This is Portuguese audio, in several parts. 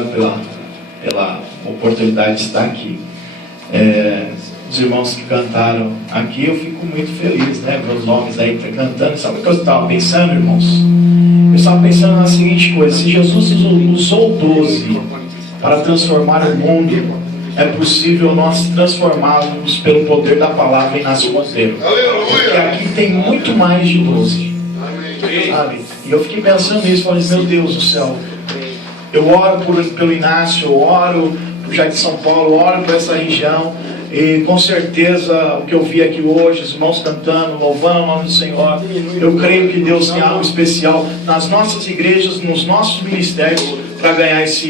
obrigado pela oportunidade de estar aqui. Os irmãos que cantaram aqui, eu fico muito feliz, né? Meus nomes aí cantando. Sabe o que eu estava pensando, irmãos? Eu estava pensando na seguinte coisa: se Jesus usou 12 para transformar o mundo, é possível nós transformarmos pelo poder da palavra em Inácio Monteiro. Porque aqui tem muito mais de 12. Sabe? E eu fiquei pensando nisso, falei, meu Deus do céu, eu oro pelo Inácio, eu oro por Jardim São Paulo, eu oro por essa região, e com certeza o que eu vi aqui hoje, os irmãos cantando, louvando o nome do Senhor, eu creio que Deus tem algo especial nas nossas igrejas, nos nossos ministérios, para ganhar essa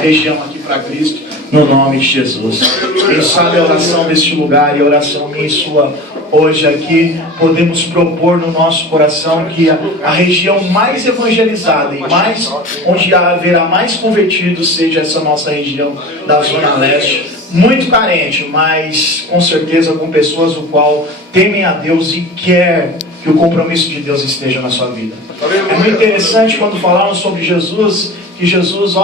região aqui para Cristo, no nome de Jesus. Quem sabe a oração deste lugar e a oração minha e sua hoje aqui, podemos propor no nosso coração que a região mais evangelizada e onde haverá mais convertidos seja essa nossa região da Zona Leste, muito carente, mas com certeza com pessoas o qual temem a Deus e quer que o compromisso de Deus esteja na sua vida. É muito interessante quando falaram sobre Jesus, que Jesus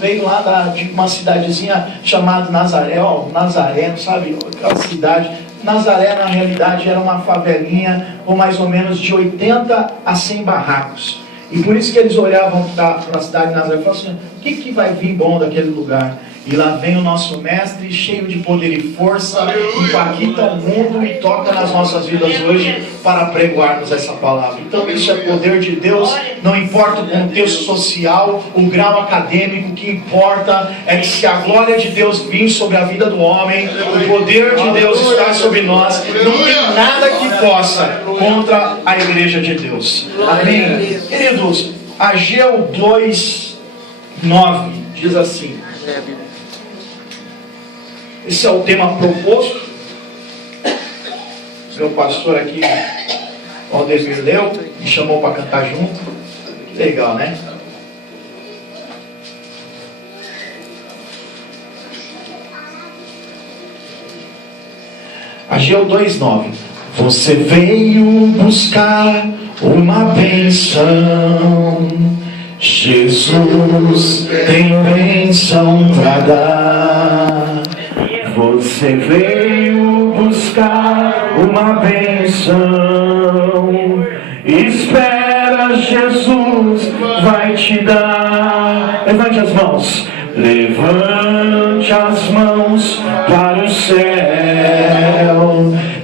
veio lá de uma cidadezinha chamada Nazaré, Nazaré, sabe, aquela cidade. Nazaré, na realidade, era uma favelinha com mais ou menos de 80 a 100 barracos. E por isso que eles olhavam para a cidade de Nazaré e falavam assim, o que vai vir bom daquele lugar? E lá vem o nosso mestre, cheio de poder e força, impacta o mundo e toca nas nossas vidas hoje para pregoarmos essa palavra. Então isso é poder de Deus, não importa o contexto social, o grau acadêmico, o que importa é que se a glória de Deus vir sobre a vida do homem, o poder de Deus está sobre nós, não tem nada que possa contra a igreja de Deus. Amém? Queridos, Ageu 2:9 diz assim. Esse é o tema proposto. Meu pastor aqui, Aldemir leu, me chamou para cantar junto. Que legal, né? Ageu 2:9. Você veio buscar uma bênção. Jesus tem bênção para dar. Você veio buscar uma bênção. Espera, Jesus vai te dar. Levante as mãos. Levante as mãos para o céu.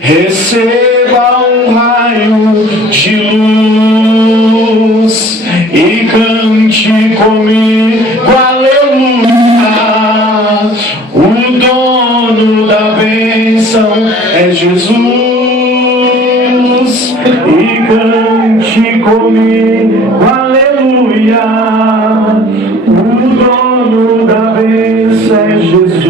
Receba um raio de luz e cante comigo, aleluia. O dono da bênção é Jesus. E cante comigo, aleluia. O dono da bênção é Jesus.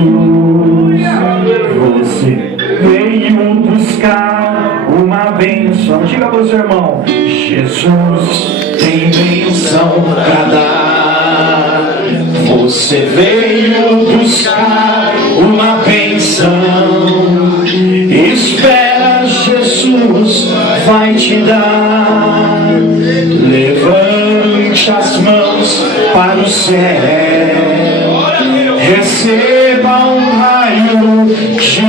Você veio buscar uma bênção. Diga para o seu irmão: Jesus tem bênção para dar. Você veio buscar uma bênção. Espera, Jesus vai te dar. Levante as mãos para o céu. Receba um raio de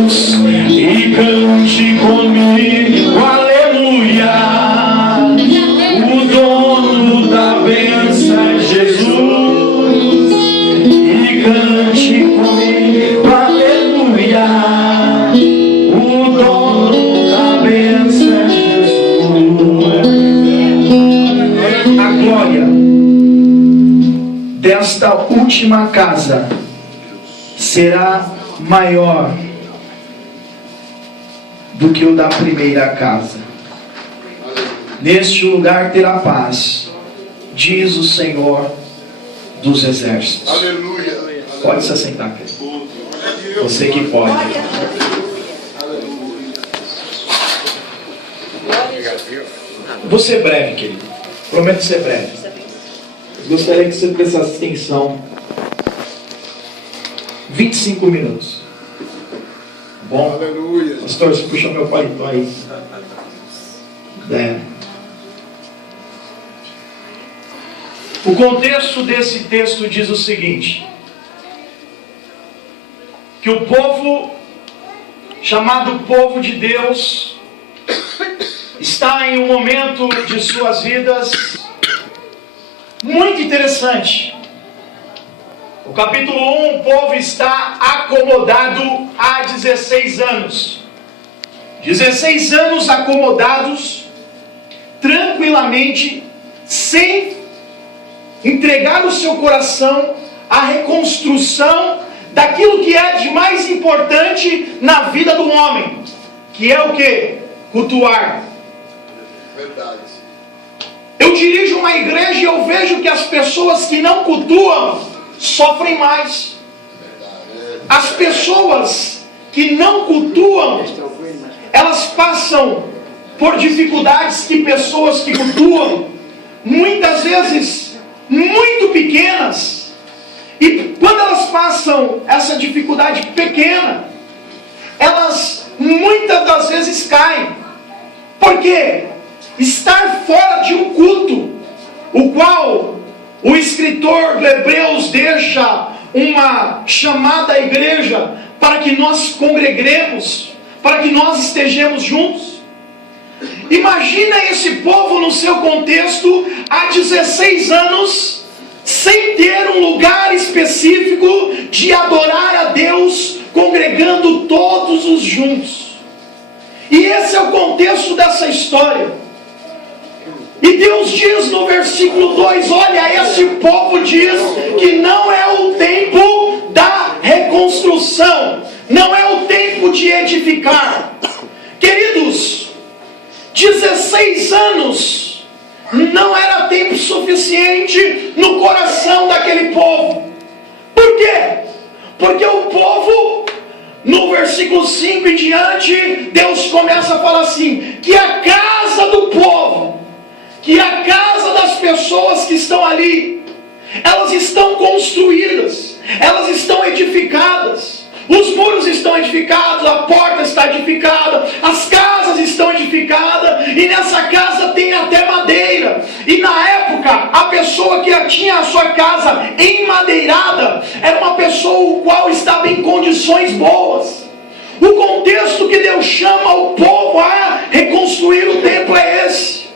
luz e cante comigo, aleluia. O dono da bênção é Jesus. E cante comigo, aleluia. O dono da bênção é Jesus. A glória desta última casa será maior do que o da primeira casa. Neste lugar terá paz, diz o Senhor dos exércitos. Aleluia. Pode se assentar, querido. Você que pode. Vou ser breve, querido. Prometo ser breve. Gostaria que você prestasse atenção. 25 minutos. Bom? Aleluia. Pastor, você puxa meu paletó aí. O contexto desse texto diz o seguinte: que o povo, chamado povo de Deus, está em um momento de suas vidas muito interessante. O capítulo 1, o povo está acomodado há 16 anos. 16 anos acomodados, tranquilamente, sem entregar o seu coração à reconstrução daquilo que é de mais importante na vida do homem, que é o quê? Cultuar. Verdade. Eu dirijo uma igreja e eu vejo que as pessoas que não cultuam sofrem mais. As pessoas que não cultuam, elas passam por dificuldades que pessoas que cultuam, muitas vezes muito pequenas, e quando elas passam essa dificuldade pequena, elas muitas das vezes caem. Por quê? Estar fora de um culto, o qual o escritor de Hebreus deixa uma chamada à igreja para que nós congreguemos, para que nós estejamos juntos. Imagina esse povo no seu contexto há 16 anos, sem ter um lugar específico de adorar a Deus, congregando todos os juntos. E esse é o contexto dessa história. E Deus diz no versículo 2, olha, esse povo diz que não é o tempo da reconstrução, não é o tempo de edificar. Queridos, 16 anos não era tempo suficiente no coração daquele povo. Por quê? Porque o povo, no versículo 5 em diante, Deus começa a falar assim, que a casa do povo, que a casa das pessoas que estão ali, elas estão construídas, elas estão edificadas, os muros estão edificados, a porta está edificada, as casas estão edificadas, e nessa casa tem até madeira. E na época, a pessoa que tinha a sua casa enmadeirada era uma pessoa o qual estava em condições boas. O contexto que Deus chama o povo a reconstruir o templo é esse.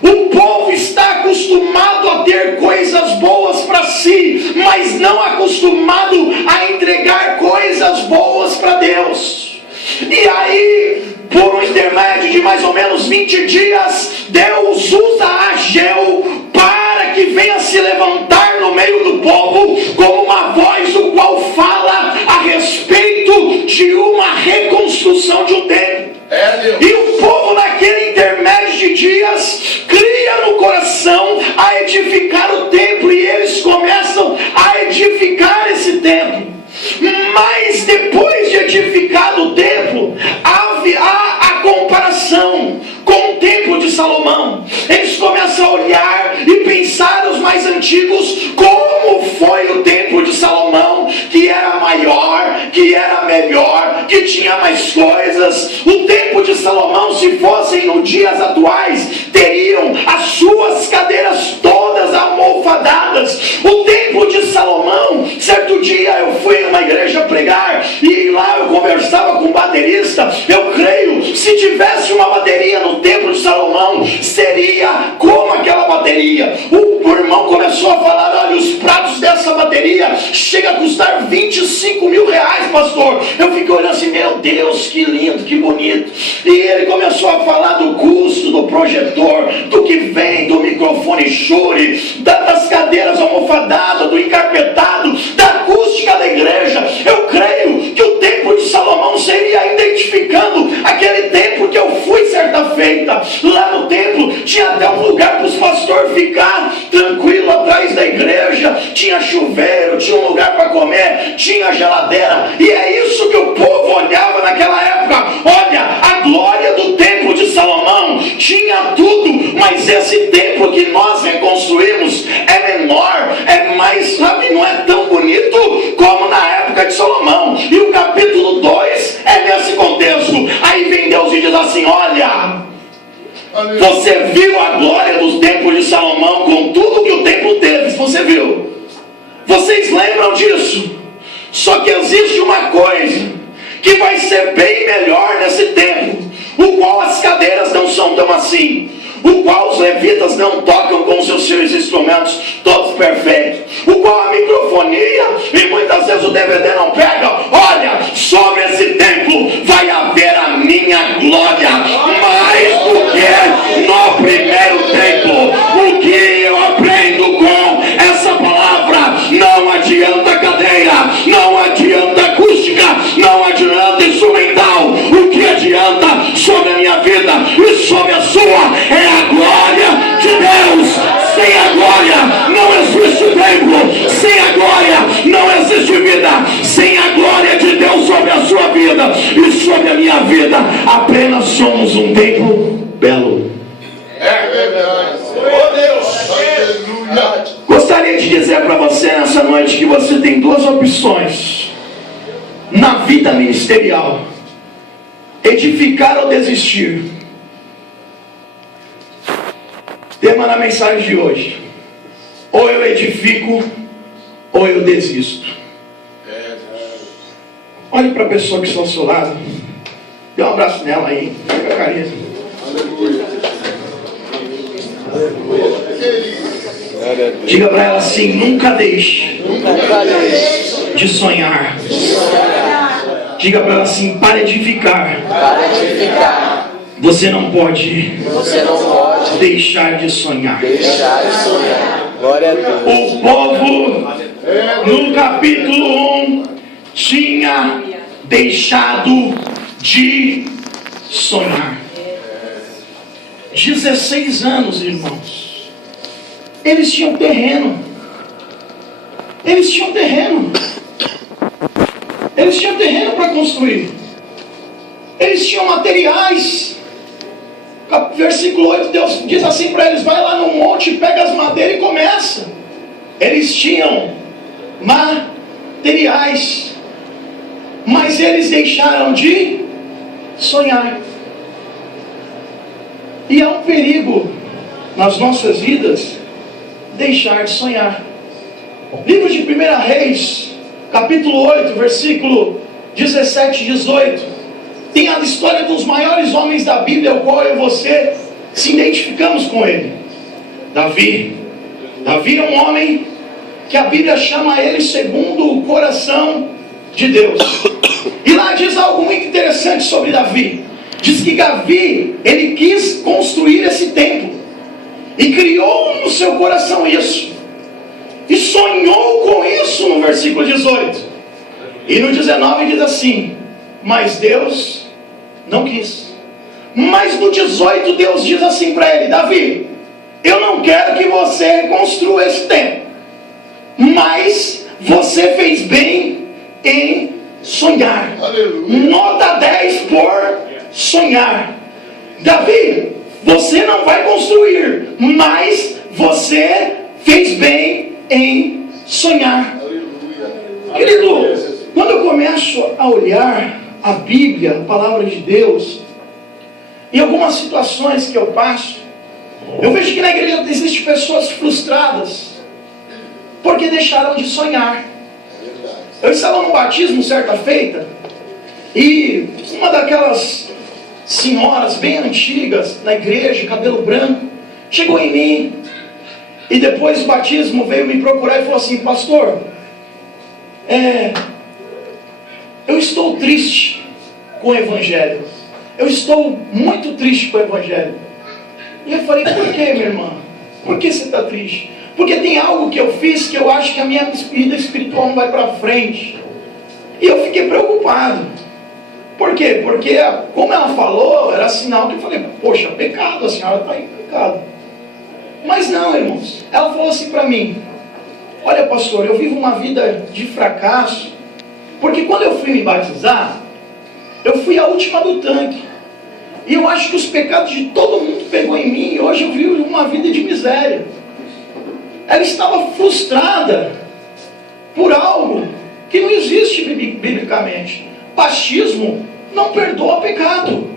O povo está acostumado a ter coisas boas para si, mas não acostumado a entregar coisas boas para Deus. E aí, por um intermédio de mais ou menos 20 dias, Deus usa Ageu para que venha se levantar no meio do povo como uma voz o qual fala a respeito de uma reconstrução de um templo. E o povo naquele intermédio de dias cria no coração a edificar o templo, e eles começam a edificar esse templo. Mas depois de edificado o templo, há a comparação com o templo de Salomão. Eles começam a olhar e pensar os mais antigos, como foi o templo de Salomão, que era maior, que era melhor, que tinha mais coisas. O templo de Salomão, se fossem nos dias atuais, teriam as suas cadeiras todas almofadadas. O templo de Salomão, certo dia eu fui numa igreja pregar, e lá eu conversava com um baterista. Eu creio, se tivesse uma bateria no templo de Salomão, seria como aquela bateria. O irmão começou a falar, olha, os pratos dessa bateria chega a custar 25 mil reais, pastor. Eu fiquei olhando assim, meu Deus, que lindo, que bonito. E ele começou a falar do custo do projetor, do que vem, do microfone Shure, das cadeiras almofadadas, do encarpetado, da acústica da igreja. Eu creio que o templo de Salomão seria ainda edificando aquele templo que eu fui certa feita. Lá no templo tinha até um lugar para os pastores ficar tranquilo atrás da igreja, tinha chuveiro, tinha um lugar para comer, tinha geladeira. E é isso que o povo olhava naquela época. Olha, a glória do templo de Salomão tinha tudo, mas esse templo que nós reconstruímos é menor, é mais, sabe, não é tão bonito como na época de Salomão. E o capítulo 2 é nesse contexto. Aí vem Deus e diz assim, olha, você viu a glória do templo de Salomão com tudo que o templo teve, Vocês lembram disso? Só que existe uma coisa que vai ser bem melhor nesse tempo, o qual as cadeiras não são tão assim, o qual os levitas não tocam com seus instrumentos todos perfeitos, o qual a microfonia e muitas vezes o DVD não pega. Olha, sobre esse templo vai haver a minha glória mais do que no primeiro templo. O que eu aprendo com essa palavra? Não adianta cadeira, não adianta acústica, não adianta instrumental. O que adianta sobre a minha vida e sobre a sua é a glória de Deus. Sem a glória não existe templo, sem a glória não existe vida. Sem a glória de Deus sobre a sua vida e sobre a minha vida, apenas somos um templo belo. É verdade. Oh Deus, aleluia. Gostaria de dizer para você nessa noite que você tem duas opções na vida ministerial: edificar ou desistir. Tema na mensagem de hoje: ou eu edifico ou eu desisto. Olhe para a pessoa que está ao seu lado, dê um abraço nela aí, fica carinho. Diga para ela assim: nunca deixe de sonhar. Diga para ela assim: para edificar, você não pode deixar de sonhar. Glória a Deus. O povo no capítulo 1 tinha deixado de sonhar. 16 anos, irmãos. Eles tinham terreno. Eles tinham terreno para construir. Eles tinham materiais. Versículo 8, Deus diz assim para eles: vai lá no monte, pega as madeiras e começa. Eles tinham materiais, mas eles deixaram de sonhar. E há um perigo nas nossas vidas deixar de sonhar. Livro de 1 Reis, capítulo 8, versículo 17 e 18, tem a história dos maiores homens da Bíblia, o qual eu e você se identificamos com ele. Davi é um homem que a Bíblia chama ele segundo o coração de Deus. E lá diz algo muito interessante sobre Davi. Diz que Davi, ele quis construir esse templo e criou no seu coração isso, e sonhou com isso no versículo 18. E no 19 diz assim: mas Deus não quis. Mas no 18 Deus diz assim para ele: Davi, eu não quero que você reconstrua esse templo, mas você fez bem em sonhar. Aleluia. Nota 10 por sonhar. Davi, você não vai construir, mas você fez bem em sonhar. Aleluia. Querido, quando eu começo a olhar a Bíblia, a palavra de Deus, em algumas situações que eu passo, eu vejo que na igreja existem pessoas frustradas porque deixaram de sonhar. Eu estava no batismo certa feita, e uma daquelas senhoras bem antigas na igreja, cabelo branco, chegou em mim, e depois do batismo veio me procurar e falou assim: pastor, eu estou triste com o Evangelho. Eu estou muito triste com o Evangelho. E eu falei: por que, minha irmã? Por que você está triste? Porque tem algo que eu fiz que eu acho que a minha vida espiritual não vai para frente. E eu fiquei preocupado. Por quê? Porque, como ela falou, era sinal que eu falei: poxa, pecado, a senhora está em pecado. Mas não, irmãos. Ela falou assim para mim: olha, pastor, eu vivo uma vida de fracasso, porque quando eu fui me batizar, eu fui a última do tanque. E eu acho que os pecados de todo mundo pegou em mim, e hoje eu vivo uma vida de miséria. Ela estava frustrada por algo que não existe biblicamente. Batismo não perdoa pecado.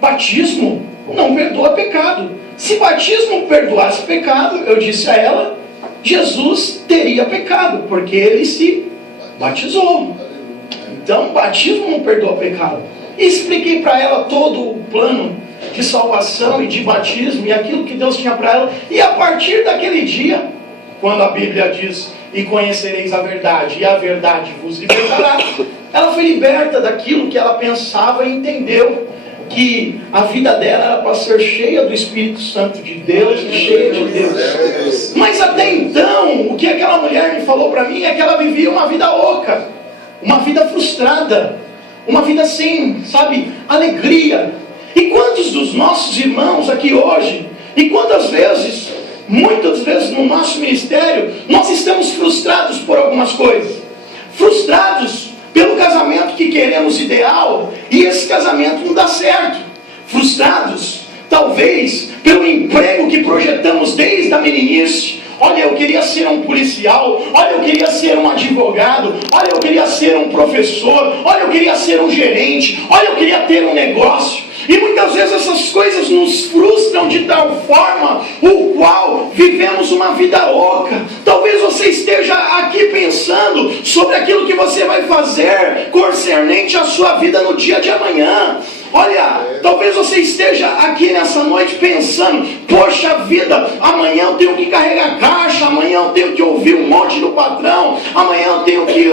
Batismo não perdoa pecado. Se batismo perdoasse pecado, eu disse a ela, Jesus teria pecado, porque ele se batizou. Então, o batismo não perdoa pecado. E expliquei para ela todo o plano de salvação e de batismo e aquilo que Deus tinha para ela. E a partir daquele dia, quando a Bíblia diz: e conhecereis a verdade, e a verdade vos libertará, ela foi liberta daquilo que ela pensava e entendeu que a vida dela era para ser cheia do Espírito Santo de Deus e cheia de Deus. Mas até então, o que aquela mulher me falou para mim é que ela vivia uma vida oca, uma vida frustrada, uma vida sem, sabe, alegria. E quantos dos nossos irmãos aqui hoje, e quantas vezes, muitas vezes no nosso ministério, nós estamos frustrados por algumas coisas, frustrados pelo casamento que queremos ideal, e esse casamento não dá certo, frustrados talvez pelo emprego que projetamos desde a meninice. Olha, eu queria ser um policial, olha, eu queria ser um advogado, olha, eu queria ser um professor, olha, eu queria ser um gerente, olha, eu queria ter um negócio. E muitas vezes essas coisas nos frustram de tal forma, o qual vivemos uma vida oca. Talvez você esteja aqui pensando sobre aquilo que você vai fazer concernente à sua vida no dia de amanhã. Olha, talvez você esteja aqui nessa noite pensando: poxa vida, amanhã eu tenho que carregar caixa, amanhã eu tenho que ouvir um monte do patrão, amanhã eu tenho que,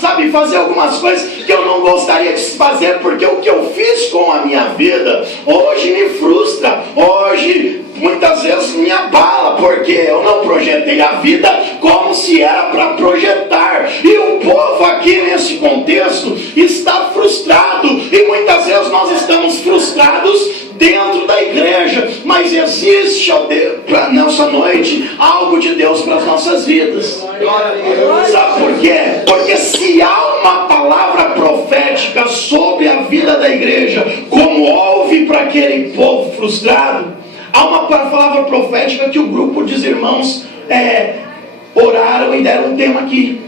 sabe, fazer algumas coisas que eu não gostaria de fazer, porque o que eu fiz com a minha vida hoje me frustra, hoje muitas vezes me abala, porque eu não projetei a vida como se era para projetar. E o povo aqui nesse contexto está frustrado, e muitas vezes nós estamos frustrados dentro da igreja, mas existe nessa noite algo de Deus para as nossas vidas. Sabe por quê? Porque se há uma palavra profética sobre a vida da igreja, como houve para aquele povo frustrado, há uma palavra profética que o grupo dos irmãos oraram e deram um tema aqui.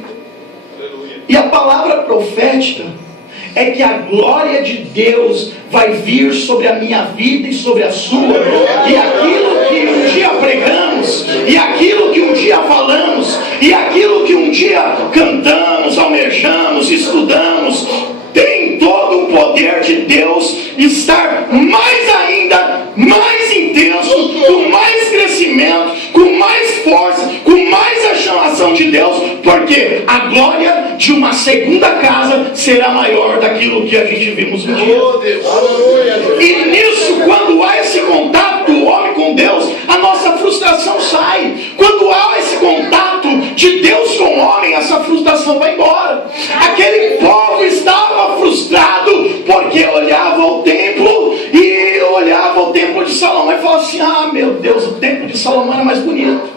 E a palavra profética é que a glória de Deus vai vir sobre a minha vida e sobre a sua. E aquilo que um dia pregamos, e aquilo que um dia falamos, e aquilo que um dia cantamos, almejamos, estudamos, tem todo o poder de Deus estar mais intenso, com mais crescimento, com mais força, com mais a chamação de Deus, porque a glória de uma segunda casa será maior daquilo que a gente vimos um dia. E nisso, quando há esse contato do homem com Deus, a nossa frustração sai. Quando há esse contato de Deus com o homem, essa frustração vai embora. Aquele povo estava frustrado porque olhava o templo e olhava o templo de Salomão e falava assim: ah, meu Deus, o templo de Salomão era mais bonito.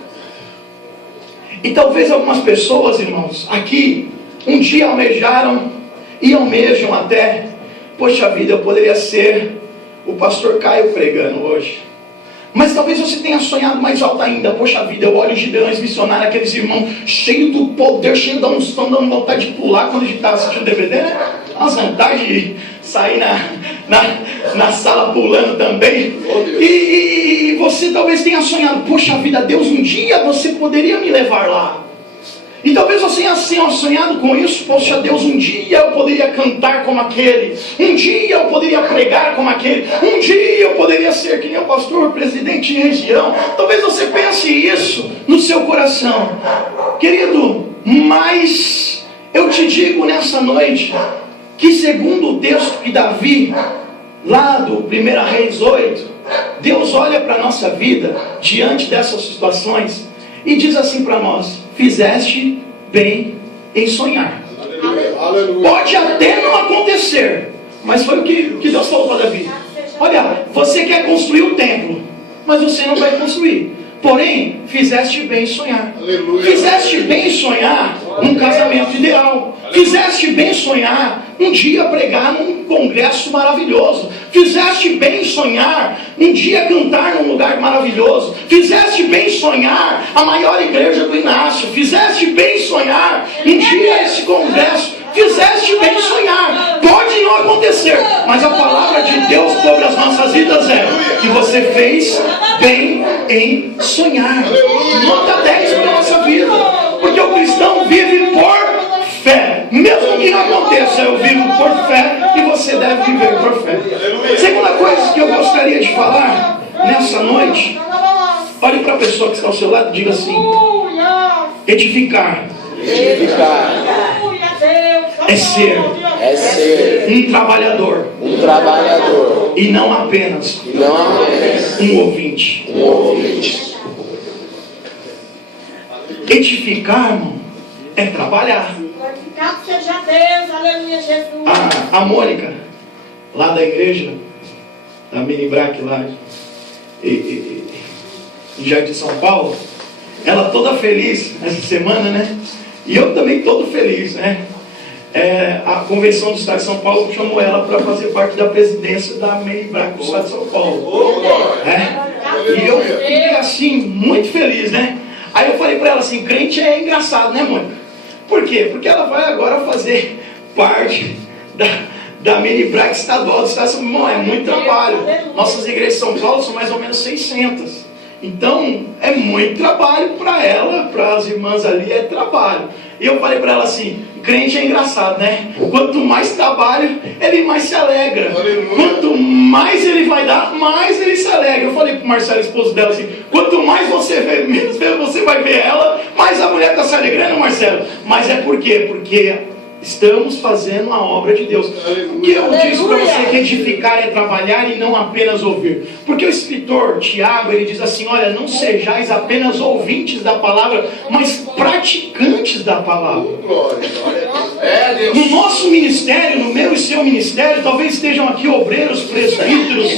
E talvez algumas pessoas, irmãos, aqui um dia almejaram e almejam até: poxa vida, eu poderia ser o pastor Caio pregando hoje. Mas talvez você tenha sonhado mais alto ainda: poxa vida, eu olho os gideões missionários, aqueles irmãos cheios do poder, cheios da unção, dando vontade de pular quando a gente estava assistindo DVD, né? As vontade de sair na sala pulando também. E você talvez tenha sonhado: poxa vida, Deus, um dia você poderia me levar lá. E talvez você tenha sonhado com isso: poxa Deus, um dia eu poderia cantar como aquele, um dia eu poderia pregar como aquele, um dia eu poderia ser que nem o pastor, presidente de região. Talvez você pense isso no seu coração, querido, mas eu te digo nessa noite que, segundo o texto de Davi, lá do 1 Reis 8, Deus olha para a nossa vida diante dessas situações e diz assim para nós: fizeste bem em sonhar. Aleluia. Pode até não acontecer, mas foi o que Deus falou para Davi: olha, você quer construir o templo, mas você não vai construir. Porém, fizeste bem em sonhar. Aleluia. Fizeste bem em sonhar um casamento ideal. Fizeste bem em sonhar um dia pregar num congresso maravilhoso. Fizeste bem em sonhar um dia cantar num lugar maravilhoso. Fizeste bem em sonhar a maior igreja do Inácio. Fizeste bem em sonhar um dia esse congresso. Fizeste bem em sonhar. Pode não acontecer, mas a palavra de Deus sobre as nossas vidas é que você fez bem em sonhar. Nota 10 para a nossa vida. Porque o cristão vive por fé. Mesmo que não aconteça, eu vivo por fé e você deve viver por fé. Segunda coisa que eu gostaria de falar nessa noite, olhe para a pessoa que está ao seu lado e diga assim: edificar é ser um trabalhador e não apenas um ouvinte. Edificar, irmão, é trabalhar. Glorificado seja Deus, aleluia, Jesus. A Mônica, lá da igreja, da Mini Brac lá em Jardim São Paulo, ela toda feliz essa semana, né? E eu também todo feliz, né? A Convenção do Estado de São Paulo chamou ela para fazer parte da presidência da Mini Brac do Estado de São Paulo. E eu fiquei assim, muito feliz, né? Aí eu falei para ela assim: crente é engraçado, né, Mônica? Por quê? Porque ela vai agora fazer parte da Mini Brac estadual do Estado de São Paulo. É muito trabalho. Nossas igrejas de São Paulo são mais ou menos 600. Então, é muito trabalho para ela, para as irmãs ali, é trabalho. E eu falei para ela assim: crente é engraçado, né? Quanto mais trabalho, ele mais se alegra. Quanto mais ele vai dar, mais ele se alegra. Eu falei para o Marcelo, esposo dela, assim: quanto mais você vê, menos você vai ver ela, mais a mulher está se alegrando, Marcelo. Mas é por quê? Porque estamos fazendo a obra de Deus. O que eu disse para você que edificar é trabalhar e não apenas ouvir? Porque o escritor Tiago, ele diz assim: olha, não sejais apenas ouvintes da palavra, mas praticantes da palavra. No nosso ministério, no meu e seu ministério, talvez estejam aqui obreiros, presbíteros,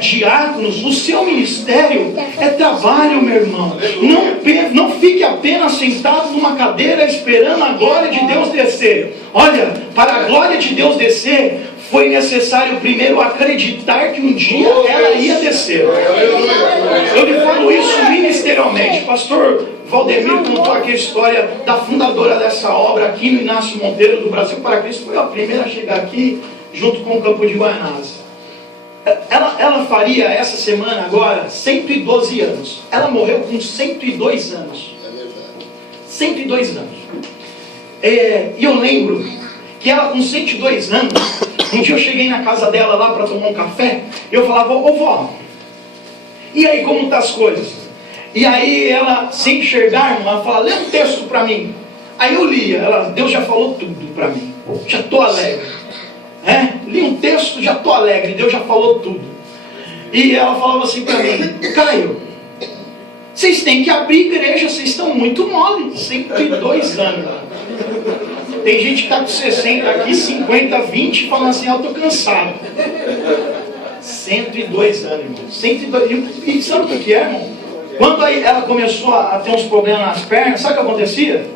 diáconos. O seu ministério é trabalho, meu irmão. Não fique apenas sentado numa cadeira esperando a glória de Deus descer. Olha, para a glória de Deus descer, foi necessário primeiro acreditar que um dia ela ia descer. Eu lhe falo isso ministerialmente. Pastor Valdemir contou aqui a história da fundadora dessa obra aqui no Inácio Monteiro, do Brasil para Cristo. Foi a primeira a chegar aqui, junto com o Campo de Guaianazes. Ela faria essa semana agora 112 anos. Ela morreu com 102 anos. 102 anos. E eu lembro que ela com 102 anos, um dia eu cheguei na casa dela lá para tomar um café, e eu falava: ô vó, e aí como tá as coisas? E aí ela, sem enxergar, ela fala: lê um texto para mim. Aí eu lia, Deus já falou tudo para mim, já estou alegre. Li um texto, já estou alegre, Deus já falou tudo. E ela falava assim para mim: Caio, vocês têm que abrir igreja, vocês estão muito mole. 102 anos. Tem gente que está com 60 aqui, 50, 20, falando assim: eu estou cansado. 102 anos, irmão. 102. E sabe o que é, irmão? Quando aí ela começou a ter uns problemas nas pernas, sabe o que acontecia?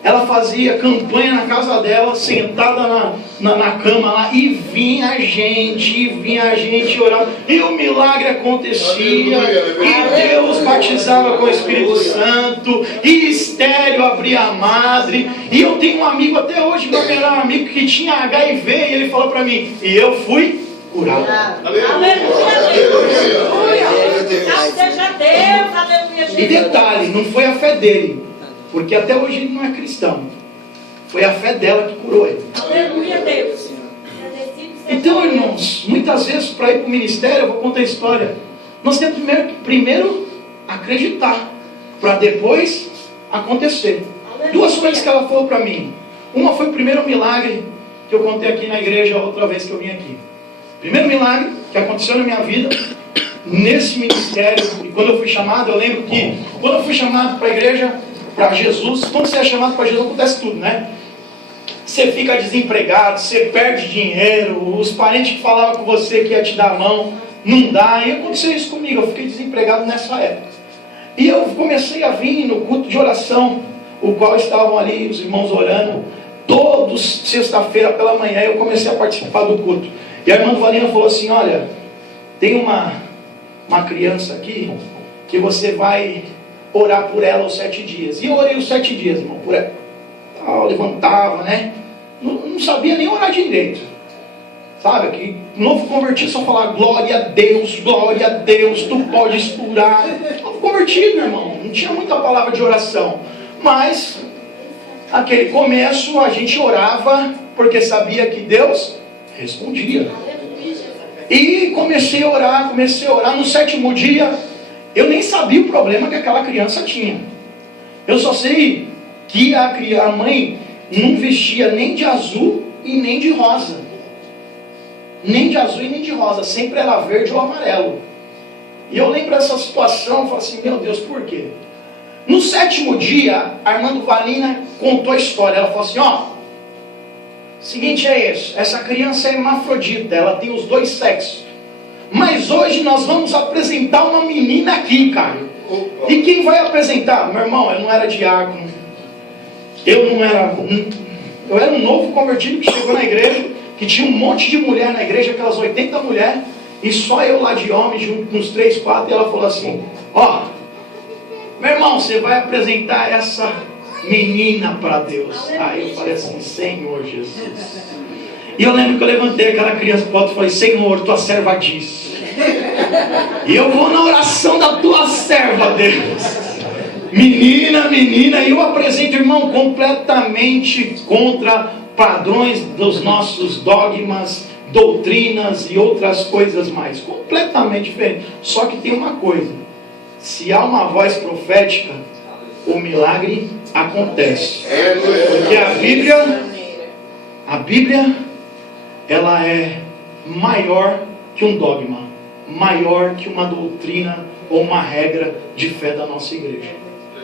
Ela fazia campanha na casa dela, sentada na cama lá, e vinha gente orar, e o milagre acontecia, e Deus batizava com o Espírito Santo, e estéreo abria a madre. E eu tenho um amigo até hoje, meu melhor amigo, que tinha HIV, e ele falou para mim: e eu fui curado. E detalhe, não foi a fé dele, porque até hoje ele não é cristão. Foi a fé dela que curou ele. Aleluia, Deus. Então, irmãos, muitas vezes para ir para o ministério, eu vou contar a história. Nós temos primeiro acreditar, para depois acontecer. Duas coisas que ela falou para mim. Uma foi o primeiro milagre que eu contei aqui na igreja a outra vez que eu vim aqui. Primeiro milagre que aconteceu na minha vida, nesse ministério. E quando eu fui chamado, eu lembro que quando eu fui chamado para a igreja, para Jesus, quando você é chamado para Jesus, acontece tudo, né? Você fica desempregado, você perde dinheiro, os parentes que falavam com você que ia te dar a mão, não dá. E aconteceu isso comigo, eu fiquei desempregado nessa época. E eu comecei a vir no culto de oração, o qual estavam ali os irmãos orando, todos sexta-feira pela manhã, eu comecei a participar do culto. E a irmã Valina falou assim: olha, tem uma criança aqui, que você vai orar por ela os 7 dias. E eu orei os 7 dias, irmão, por ela. Eu levantava, né? Não sabia nem orar direito. Sabe, que novo convertido só falar glória a Deus, tu podes curar. Novo convertido, irmão, não tinha muita palavra de oração. Mas, aquele começo, a gente orava, porque sabia que Deus respondia. E comecei a orar. No 7º dia, eu nem sabia o problema que aquela criança tinha. Eu só sei que a mãe não vestia nem de azul e nem de rosa. Nem de azul e nem de rosa. Sempre era verde ou amarelo. E eu lembro dessa situação, eu falo assim, meu Deus, por quê? No 7º dia, a irmã Valina contou a história. Ela falou assim, ó, seguinte é esse, essa criança é hermafrodita, ela tem os 2 sexos. Mas hoje nós vamos apresentar uma menina aqui, Caio. E quem vai apresentar? Meu irmão, eu não era diácono. Eu era um novo convertido que chegou na igreja, que tinha um monte de mulher na igreja, aquelas 80 mulheres, e só eu lá de homem, junto com uns 3, 4, e ela falou assim, ó, meu irmão, você vai apresentar essa menina para Deus. Aí eu falei assim, Senhor Jesus. E eu lembro que eu levantei aquela criança para o alto e falei, Senhor, tua serva diz. E eu vou na oração da tua serva, Deus. Menina, e eu apresento, irmão, completamente contra padrões dos nossos dogmas, doutrinas e outras coisas mais. Completamente diferente. Só que tem uma coisa. Se há uma voz profética, o milagre acontece. Porque a Bíblia, ela é maior que um dogma, maior que uma doutrina ou uma regra de fé da nossa igreja.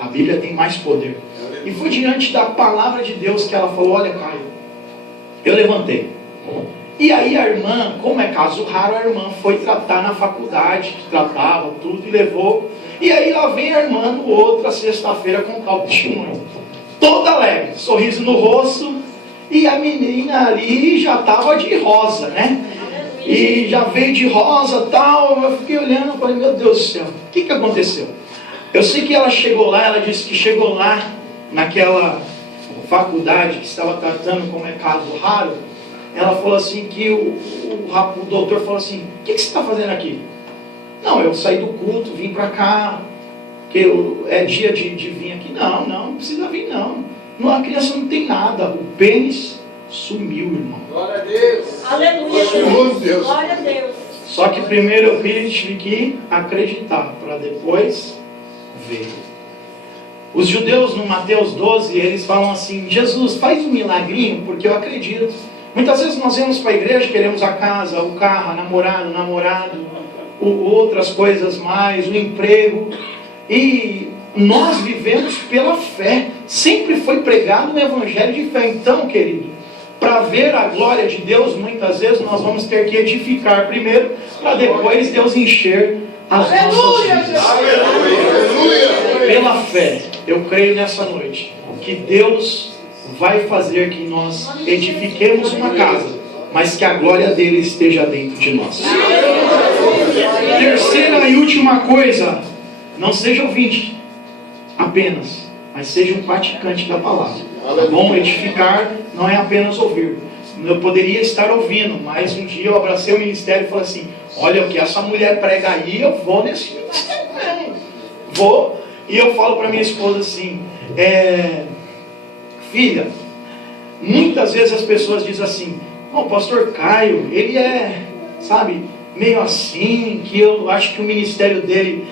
A Bíblia tem mais poder. E foi diante da palavra de Deus que ela falou, olha, Caio, eu levantei. E aí a irmã, como é caso raro, a irmã foi tratar na faculdade, que tratava tudo e levou. E aí lá vem a irmã no outra sexta-feira contar o testemunho. Toda alegre, sorriso no rosto. E a menina ali já estava de rosa, né? E já veio de rosa e tal. Eu fiquei olhando e falei, meu Deus do céu, o que aconteceu? Eu sei que ela chegou lá, ela disse que chegou lá naquela faculdade que estava tratando como é caso raro. Ela falou assim que o doutor falou assim, o que você está fazendo aqui? Não, eu saí do culto, vim para cá, que é dia de vir aqui. Não precisa vir não. A criança não tem nada, o pênis sumiu, irmão. Glória a Deus. Aleluia, Deus. Glória a Deus. Só que primeiro eu tive que acreditar, para depois ver. Os judeus no Mateus 12, eles falam assim, Jesus, faz um milagrinho, porque eu acredito. Muitas vezes nós vamos para a igreja, queremos a casa, o carro, a namorado, outras coisas mais, o emprego. E nós vivemos pela fé. Sempre foi pregado um evangelho de fé. Então, querido, para ver a glória de Deus, muitas vezes nós vamos ter que edificar primeiro, para depois Deus encher as nossas vidas. Aleluia. Pela fé, eu creio nessa noite que Deus vai fazer que nós edifiquemos uma casa, mas que a glória dele esteja dentro de nós. Terceira e última coisa, não seja ouvinte apenas, mas seja um praticante da palavra. Tá bom? Edificar não é apenas ouvir. Eu poderia estar ouvindo, mas um dia eu abracei o ministério e falei assim, olha, o que essa mulher prega aí, eu vou nesse ministério mesmo. Vou, e eu falo para minha esposa assim, filha, muitas vezes as pessoas dizem assim, o pastor Caio, ele é, sabe, meio assim, que eu acho que o ministério dele,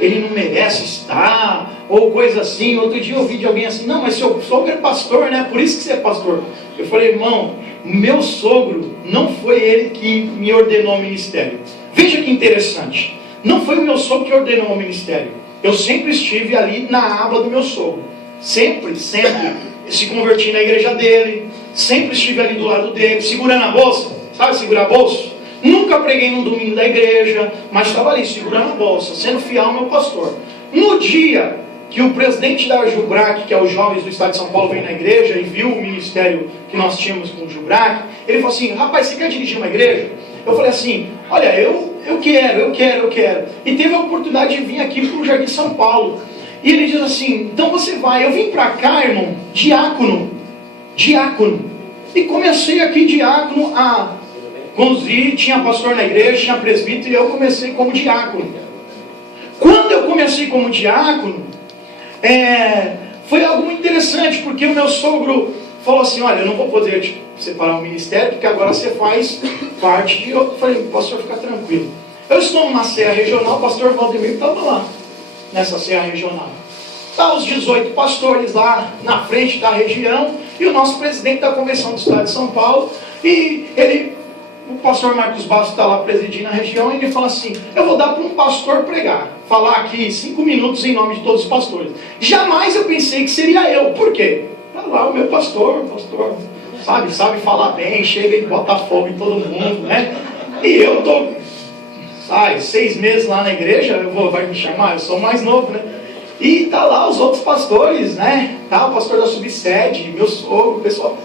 ele não merece estar, ou coisa assim. Outro dia eu ouvi de alguém assim, não, mas seu sogro é pastor, né? Por isso que você é pastor. Eu falei, irmão, meu sogro, não foi ele que me ordenou ao ministério. Veja que interessante, não foi o meu sogro que ordenou ao ministério. Eu sempre estive ali na aba do meu sogro. Sempre se converti na igreja dele, sempre estive ali do lado dele, segurando a bolsa, sabe segurar a bolsa? Nunca preguei no domingo da igreja, mas estava ali segurando a bolsa, sendo fiel ao meu pastor. No dia que o presidente da Jubrac, que é os jovens do estado de São Paulo, veio na igreja e viu o ministério que nós tínhamos com o Jubrac, ele falou assim, rapaz, você quer dirigir uma igreja? Eu falei assim, olha, eu quero. E teve a oportunidade de vir aqui para o Jardim São Paulo. E ele diz assim, então você vai. Eu vim para cá, irmão, diácono. E comecei aqui diácono a conduzir, tinha pastor na igreja, tinha presbítero, e eu comecei como diácono. Quando eu comecei como diácono, foi algo muito interessante, porque o meu sogro falou assim, olha, eu não vou poder te separar o ministério, porque agora você faz parte. E eu falei, pastor, fica tranquilo. Eu estou numa ceia regional, o pastor Valdemir estava lá, nessa ceia regional. Está os 18 pastores lá na frente da região, e o nosso presidente da convenção do estado de São Paulo, e o pastor Marcos Bastos está lá presidindo a região, e ele fala assim, eu vou dar para um pastor pregar, falar aqui 5 minutos em nome de todos os pastores. Jamais eu pensei que seria eu. Por quê? Está lá o meu pastor, sabe falar bem, chega e bota fogo em todo mundo, né? E eu estou, 6 meses lá na igreja, vai me chamar, eu sou mais novo, né? E tá lá os outros pastores, né? Tá o pastor da subsede, meu sogro, o pessoal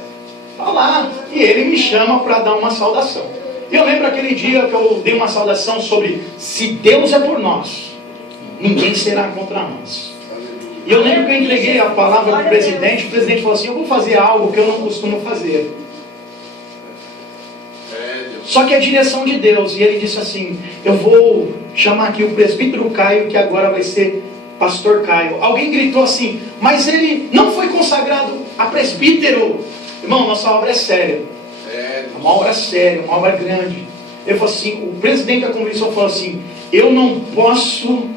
tá lá. E ele me chama para dar uma saudação. E eu lembro aquele dia que eu dei uma saudação sobre se Deus é por nós, ninguém será contra nós. E eu lembro que eu entreguei a palavra para o presidente falou assim, eu vou fazer algo que eu não costumo fazer. Só que é a direção de Deus. E ele disse assim, eu vou chamar aqui o presbítero Caio, que agora vai ser pastor Caio. Alguém gritou assim, mas ele não foi consagrado a presbítero. Irmão, nossa obra é séria. É uma obra séria, uma obra grande. Ele falou assim, o presidente da convenção falou assim, eu não posso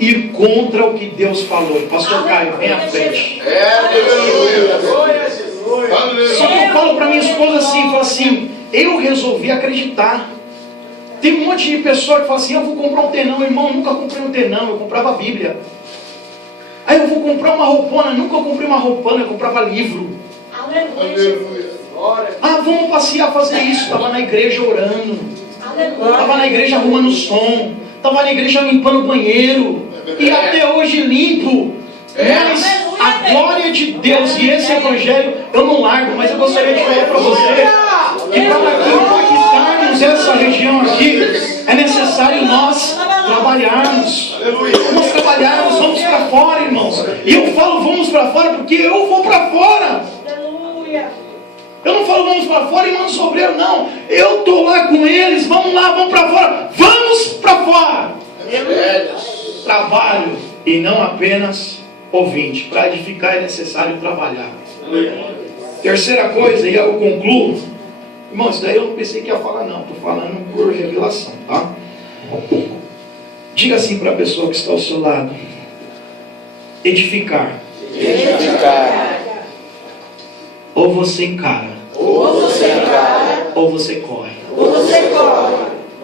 ir contra o que Deus falou. Pastor Caio, vem à frente. Só que eu falo para minha esposa assim, falo assim, eu resolvi acreditar. Tem um monte de pessoa que fala assim, eu vou comprar um tenão. Irmão, eu nunca comprei um tenão, eu comprava a Bíblia. Aí eu vou comprar uma roupona, nunca comprei uma roupona, eu comprava livro. Aleluia. Ah, vamos passear, fazer isso. Estava na igreja orando. Estava na igreja arrumando som. Estava na igreja limpando o banheiro. E até hoje limpo. Mas a glória de Deus e esse evangelho eu não largo. Mas eu gostaria de falar para você que para conquistarmos essa região aqui é necessário nós trabalharmos. Nós trabalharmos, vamos para fora, irmãos. E eu falo vamos para fora porque eu vou para fora. Eu não falo vamos para fora e mando sobreiro, não. Eu estou lá com eles, vamos lá, vamos para fora. Vamos para fora. Trabalho e não apenas ouvinte. Para edificar é necessário trabalhar. Terceira coisa, e eu concluo. Irmão, isso daí eu não pensei que ia falar não. Estou falando por revelação, tá? Diga assim para a pessoa que está ao seu lado. Edificar. Ou você encara. Ou você corre.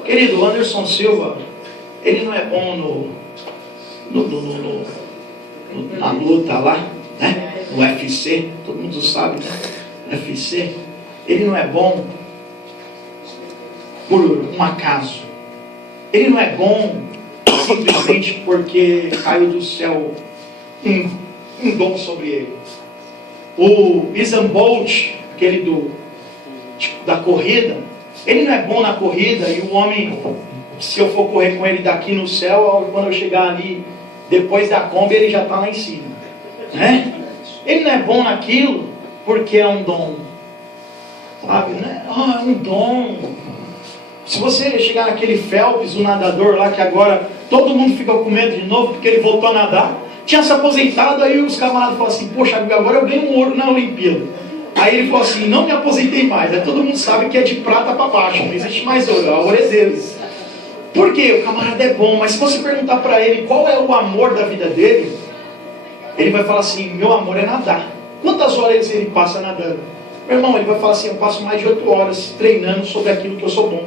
Querido, Anderson Silva, ele não é bom na luta lá, né? No UFC, todo mundo sabe, né? UFC. Ele não é bom por um acaso. Ele não é bom simplesmente porque caiu do céu um dom sobre ele. O Usain Bolt, aquele da corrida, ele não é bom na corrida e o homem, se eu for correr com ele daqui no céu, quando eu chegar ali, depois da Kombi, ele já está lá em cima, né? Ele não é bom naquilo porque é um dom, sabe, né? É um dom. Se você chegar naquele Phelps, o nadador lá, que agora todo mundo fica com medo de novo porque ele voltou a nadar, tinha se aposentado, aí os camaradas falaram assim, poxa, agora eu ganhei um ouro na Olimpíada. Aí ele falou assim, não me aposentei mais. Aí todo mundo sabe que é de prata para baixo, não existe mais ouro, a ouro é deles. Por quê? O camarada é bom, mas se você perguntar para ele qual é o amor da vida dele, ele vai falar assim, meu amor é nadar. Quantas horas ele passa nadando? Meu irmão, ele vai falar assim, eu passo mais de 8 horas treinando sobre aquilo que eu sou bom.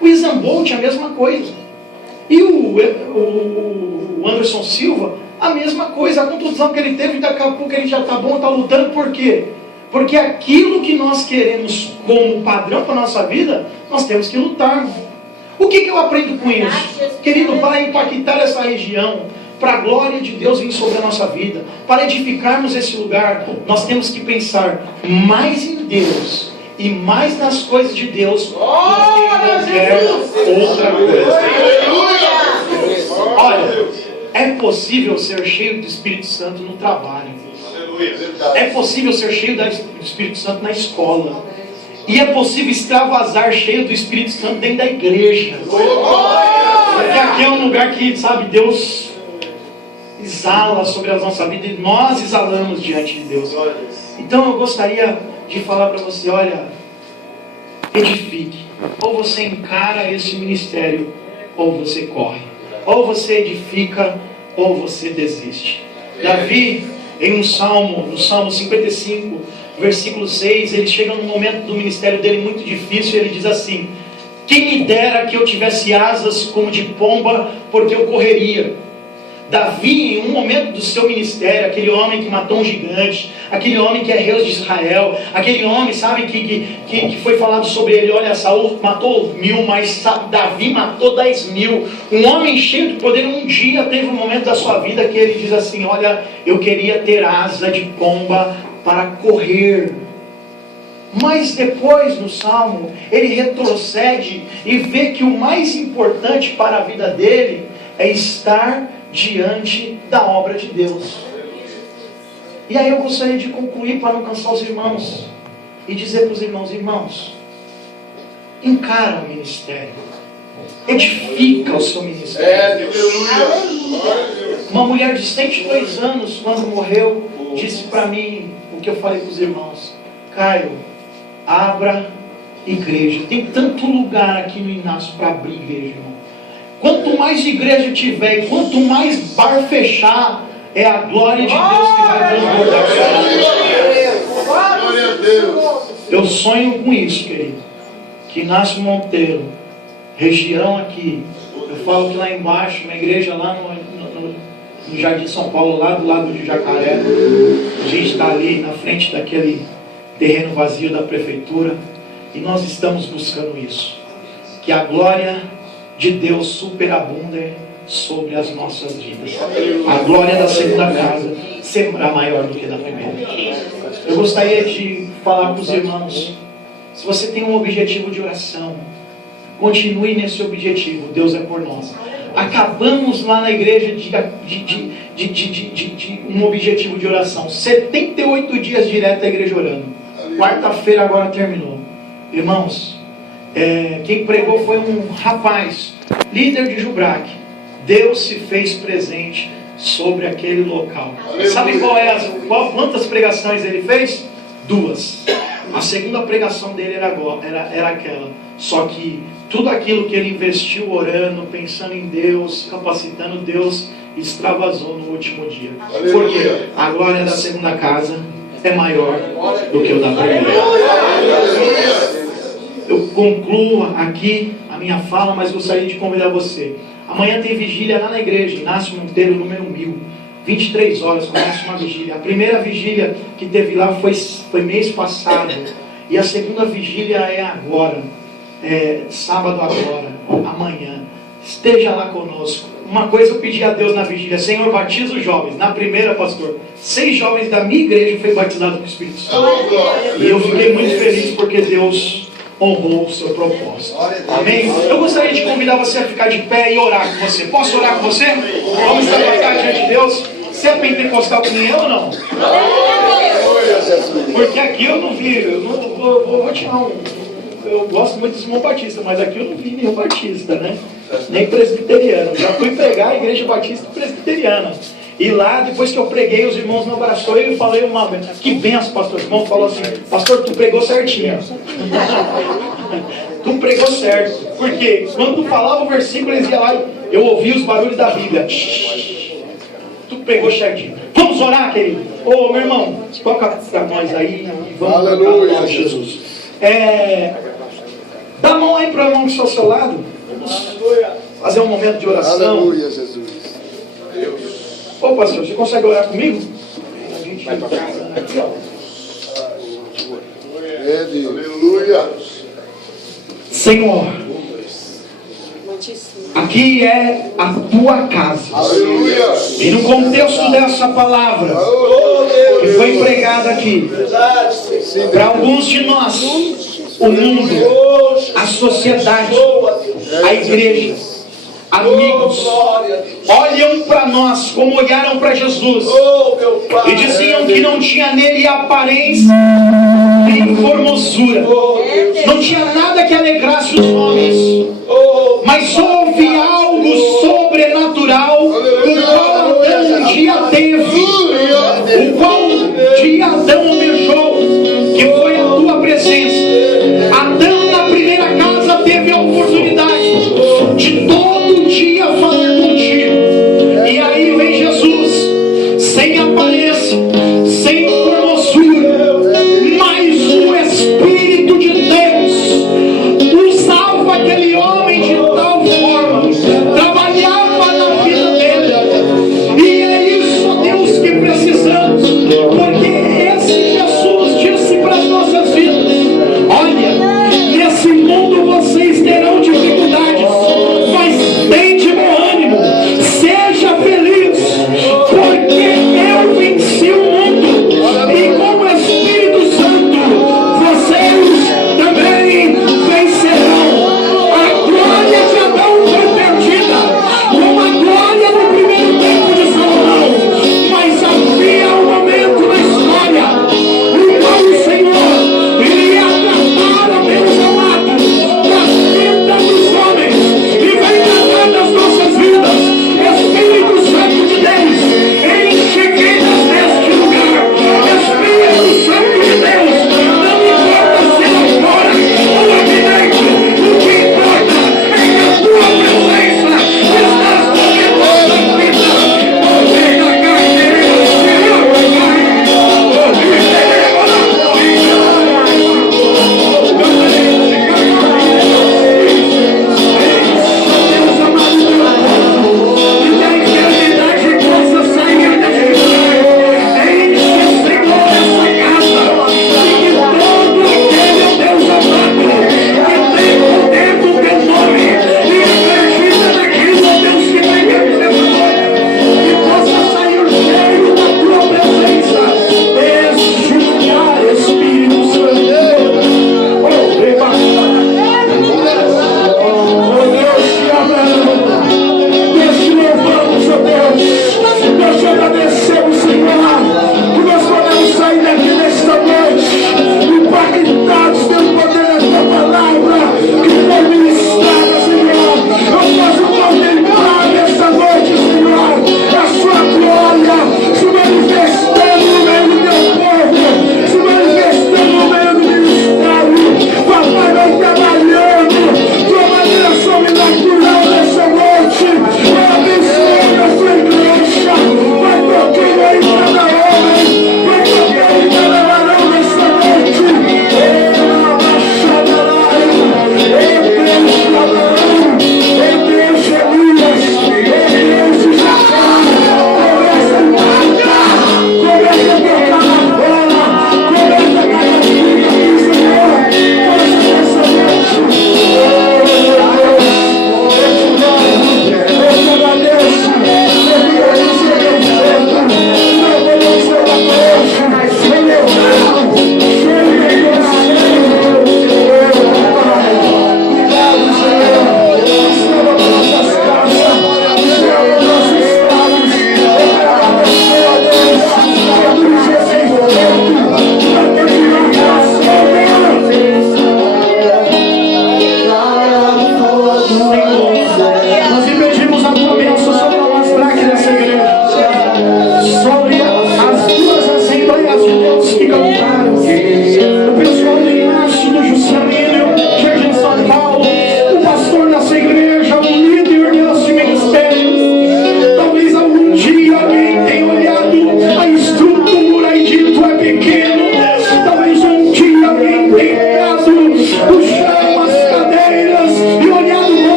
O Usain Bolt é a mesma coisa. E o Anderson Silva, a mesma coisa. A contusão que ele teve, daqui a pouco ele já está bom, está lutando. Por quê? Porque aquilo que nós queremos como padrão para a nossa vida, nós temos que lutar. O que eu aprendo com isso? Querido, para impactar essa região, para a glória de Deus vir sobre a nossa vida, para edificarmos esse lugar, nós temos que pensar mais em Deus e mais nas coisas de Deus do que qualquer outra coisa. Olha, é possível ser cheio do Espírito Santo no trabalho. É possível ser cheio do Espírito Santo na escola. E é possível extravasar cheio do Espírito Santo dentro da igreja. Porque aqui é um lugar que, sabe, Deus exala sobre a nossa vida e nós exalamos diante de Deus. Então eu gostaria de falar para você, olha, edifique. Ou você encara esse ministério, ou você corre. Ou você edifica, ou você desiste. Davi, em um salmo, no Salmo 55, versículo 6, ele chega num momento do ministério dele muito difícil, e ele diz assim: quem me dera que eu tivesse asas como de pomba, porque eu correria. Davi, em um momento do seu ministério, aquele homem que matou um gigante, aquele homem que é rei de Israel, aquele homem, sabe, que foi falado sobre ele, olha, Saul matou 1000, mas Davi matou 10.000. Um homem cheio de poder, um dia teve um momento da sua vida que ele diz assim: olha, eu queria ter asa de pomba para correr. Mas depois no Salmo, ele retrocede e vê que o mais importante para a vida dele é estar diante da obra de Deus. E aí eu gostaria de concluir para não cansar os irmãos e dizer para os irmãos, encara o ministério, edifica o seu ministério. Uma mulher de 102 anos, quando morreu, disse para mim o que eu falei para os irmãos: Caio, abra igreja. Tem tanto lugar aqui no Inácio para abrir igreja, irmão. Quanto mais igreja tiver e quanto mais bar fechar, é a glória de Deus que vai transbordar. Glória a Deus. Eu sonho com isso, querido. Que Inácio Monteiro, região aqui, eu falo que lá embaixo, uma igreja lá no Jardim São Paulo, lá do lado de Jacaré, a gente está ali na frente daquele terreno vazio da prefeitura, e nós estamos buscando isso. Que a glória de Deus superabunde sobre as nossas vidas. A glória da segunda casa será maior do que da primeira. Eu gostaria de falar para os irmãos: se você tem um objetivo de oração, continue nesse objetivo. Deus é por nós. Acabamos lá na igreja de um objetivo de oração. 78 dias direto a igreja orando. Quarta-feira agora terminou. Irmãos, quem pregou foi um rapaz, líder de Jubrac. Deus se fez presente sobre aquele local. Sabe quantas pregações ele fez? 2. A segunda pregação dele era aquela. Só que tudo aquilo que ele investiu orando, pensando em Deus, capacitando Deus, extravasou no último dia. Porque a glória da segunda casa é maior do que o da primeira. Eu concluo aqui a minha fala, mas gostaria de convidar você. Amanhã tem vigília lá na igreja, Inácio Monteiro, número 1000. 23 horas, começa uma vigília. A primeira vigília que teve lá foi mês passado. E a segunda vigília é agora. Sábado agora, amanhã. Esteja lá conosco. Uma coisa eu pedi a Deus na vigília: Senhor, batiza os jovens. Na primeira, pastor, 6 jovens da minha igreja foram batizados com o Espírito Santo. E eu fiquei muito feliz porque Deus honrou o seu propósito. Amém? Eu gostaria de convidar você a ficar de pé e orar com você. Posso orar com você? Vamos estar diante de Deus. Você é pentecostal que nem eu ou não? Porque aqui eu não vi. Vou tirar um. Eu gosto muito do irmão batista, mas aqui eu não vi nenhum batista, né? Nem presbiteriano. Já fui pregar a igreja batista presbiteriana. E lá, depois que eu preguei, os irmãos me abraçou e eu falei uma vez: que benção, pastor. O irmão falou assim: pastor, tu pregou certinho. Tu pregou certo. Porque quando tu falava o versículo, eles iam lá e eu ouvia os barulhos da Bíblia. Tu pregou certinho. Vamos orar, querido? Ô, meu irmão, toca pra nós aí e vamos orar no nome de Jesus. Dá a mão aí para o irmão que está ao seu lado. Vamos fazer um momento de oração. Aleluia, Jesus. Ô pastor, você consegue orar comigo? A gente vai tocar aqui, ó. Aleluia. Senhor, aqui é a tua casa. Aleluia. E no contexto dessa palavra que foi empregada aqui, para alguns de nós, o mundo, a sociedade, a igreja, amigos, olham para nós como olharam para Jesus e diziam que não tinha nele aparência nem formosura, não tinha nada que alegrasse os homens, mas houve algo sobrenatural, o qual andando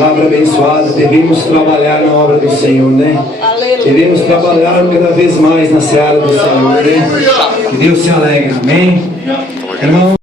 palavra abençoada. Devemos trabalhar na obra do Senhor, né? Devemos trabalhar cada vez mais na seara do Senhor, né? Que Deus se alegre, amém? Irmão.